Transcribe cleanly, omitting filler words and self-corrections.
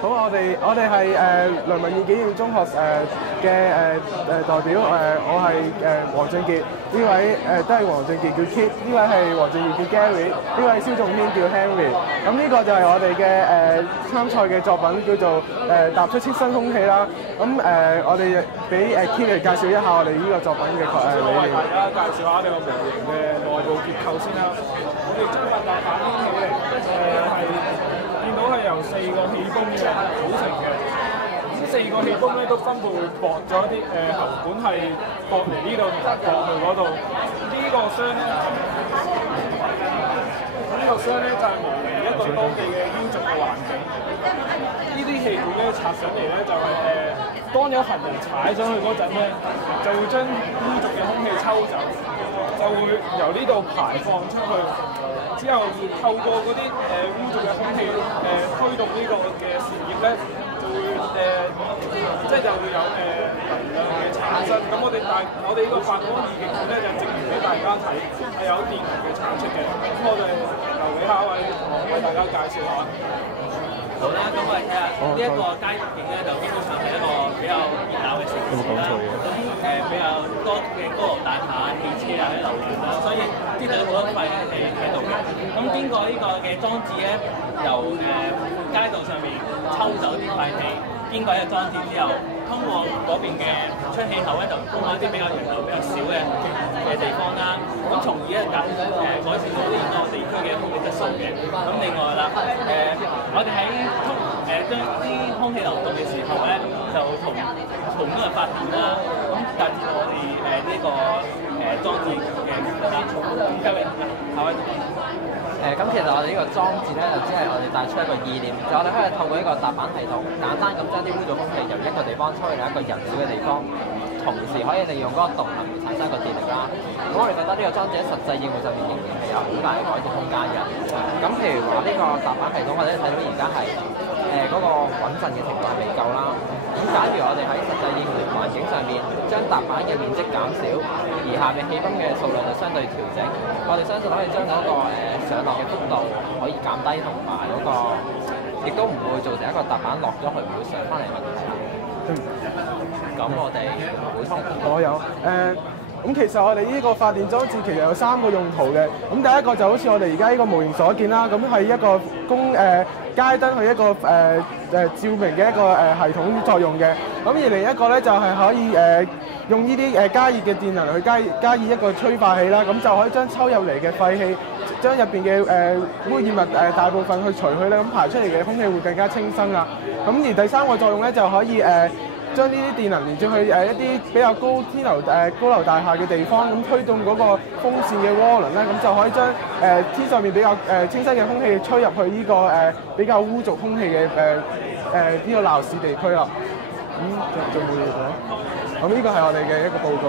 好，我哋係良民義紀念中學嘅代表，我係黃俊傑，呢位都係黃俊傑叫 Kit， 呢位係黃俊傑叫 Gary， 呢位蕭仲軒叫 Henry。咁呢個就係我哋嘅參賽嘅作品，叫做踏出清新空氣啦。咁我哋俾Kit 嚟介紹一下我哋呢個作品嘅理念。為大家介紹下我哋個模型嘅內部結構先啦。我哋將個大板拎起嚟，係見到係由4個氣泵嘅組成嘅。呢4個氣泵咧都分別駁咗一啲喉管係駁嚟呢度同駁去嗰度。呢個箱咧，就係模擬一個當地嘅污濁嘅環境。呢啲氣管咧拆上嚟咧就係當有行人踩上去嗰陣咧，就會將污濁嘅空氣抽走，就會由呢度排放出去。之後透過嗰啲污濁嘅空氣驅動呢個嘅扇葉咧，就會就會有能量嘅產生。咁我哋呢個發光二極管咧就證明俾大家睇係有電能嘅產出嘅。咁我哋留俾下一位同學為大家介紹下。好啦，咁我哋睇下呢一個街景咧，就基本上係一個比較熱鬧嘅城市啦。咁比較多嘅高樓大廈、汽車啊、啲樓盤啦，所以知道好多廢氣喺度嘅。咁經過呢個嘅裝置咧，由街道上面抽走啲廢氣，經過呢個裝置之後，通往嗰邊嘅出氣口咧，就通往一啲比較人流比較少嘅地方啦。咁從而咧改善到呢個地區嘅空氣質素嘅。咁另外啦，我哋喺將啲空氣流動嘅時候咧，就同咁嘅發電啦，咁達至我哋呢個裝置嘅目的啦。咁交俾下位同學。咁其實我哋呢個裝置咧，就只係我哋帶出一個意念，就我哋可以透過呢個踏板系統，簡單咁將啲污濁空氣由一個地方抽去另一個人少嘅地方，同時可以利用嗰個動能嚟產生一個電力啦。咁我哋覺得呢個裝置喺實際應用上面仍然係有好大嘅改善空間嘅。咁譬如話呢個踏板系統，我哋睇到而家係嗰個穩陣嘅程度係未夠啦。咁假如我哋喺實際應用環境上面將踏板嘅面積減少，而下面氣泵嘅數量就相對調整，我哋相信可以將嗰個上落嘅幅度可以減低，同埋嗰個亦都唔會造成一個踏板落咗去唔會上翻嚟嘅問題。咁我哋補充，我有咁其實我哋呢個發電裝置其實有3個用途嘅。咁第一個就好似我哋而家呢個模型所見啦，咁係一個供街燈去一個照明嘅一個系統作用嘅。咁而另一個咧就係可以用呢啲加熱嘅電能去加熱一個催化器啦，咁就可以將抽入嚟嘅廢氣，將入邊嘅污染物大部分去除去咧，咁排出嚟嘅空氣會更加清新啦。咁而第3個作用咧就可以將呢啲電能連接去一啲比較高樓大廈嘅地方，咁推動嗰個風扇嘅渦輪咧，咁就可以將天上面比較清新嘅空氣吹入去呢個比較污濁空氣嘅呢個鬧市地區啦。咁仲冇嘢講？咁呢個係我哋嘅一個報告。